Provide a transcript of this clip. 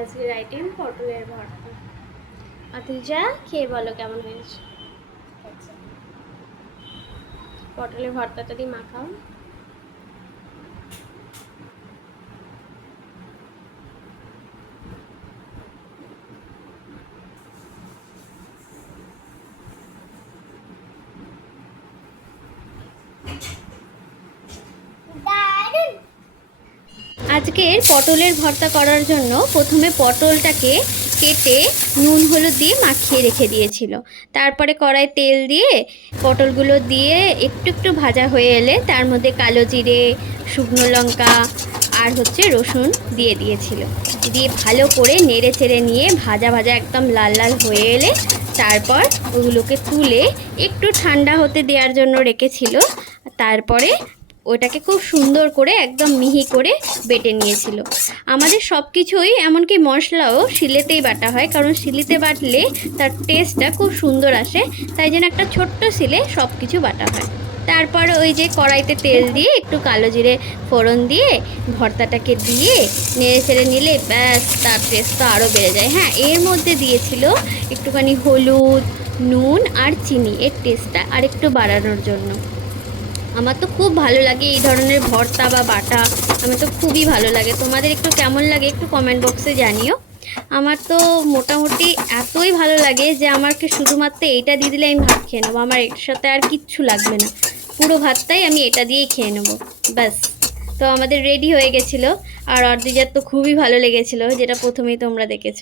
আজকের আইটেম পটলের ভর্তা। আতিজা খেয়ে বলো কেমন হয়েছে। পটলের ভর্তাটা দিয়ে মাখাও। আজকের পটলের ভর্তা করার জন্য প্রথমে পটলটাকে কেটে নুন হলুদ দিয়ে মাখিয়ে রেখে দিয়েছিল। তারপরে কড়াই তেল দিয়ে পটলগুলো দিয়ে একটু একটু ভাজা হয়ে এলে তার মধ্যে কালো জিরে, শুকনো লঙ্কা আর রসুন দিয়ে দিয়েছিল। দিয়ে ভালো করে নেড়ে চেড়ে নিয়ে ভাজা ভাজা একদম লাল লাল হয়ে এলে তারপর ওগুলোকে তুলে একটু ঠান্ডা হতে দেওয়ার জন্য রেখেছিল। তারপরে ওটাকে খুব সুন্দর করে একদম মিহি করে বেটে নিয়েছিল। আমাদের সব কিছুই এমনকি মশলাও শিলেতেই বাটা হয়, কারণ শিলিতে বাটলে তার টেস্টটা খুব সুন্দর আসে, তাই জন্য একটা ছোট্ট শিলে সব কিছু বাটা হয়। তারপর ওই যে কড়াইতে তেল দিয়ে একটু কালো জিরে ফোড়ন দিয়ে ভর্তাটাকে দিয়ে নেড়ে চেড়ে নিলে ব্যাস তার টেস্টটা আরও বেড়ে যায়। হ্যাঁ, এর মধ্যে দিয়েছিল একটুখানি হলুদ, নুন আর চিনি, এর টেস্টটা আরেকটু বাড়ানোর জন্য। আমার তো খুব ভালো লাগে এই ধরনের ভর্তা বা বাটা, আমার তো খুবই ভালো লাগে। তোমাদের একটু কেমন লাগে একটু কমেন্ট বক্সে জানিও। আমার তো মোটামুটি এতই ভালো লাগে যে আমাকে শুধুমাত্র এইটা দিয়ে দিলে আমি ভাত খেয়ে নেবো, আমার এর সাথে আর কিচ্ছু লাগবে না, পুরো ভাতটাই আমি এটা দিয়েই খেয়ে নেবো ব্যাস। তো আমাদের রেডি হয়ে গেছিলো, আর অর্দিজার তো খুবই ভালো লেগেছিলো, যেটা প্রথমেই তোমরা দেখেছো।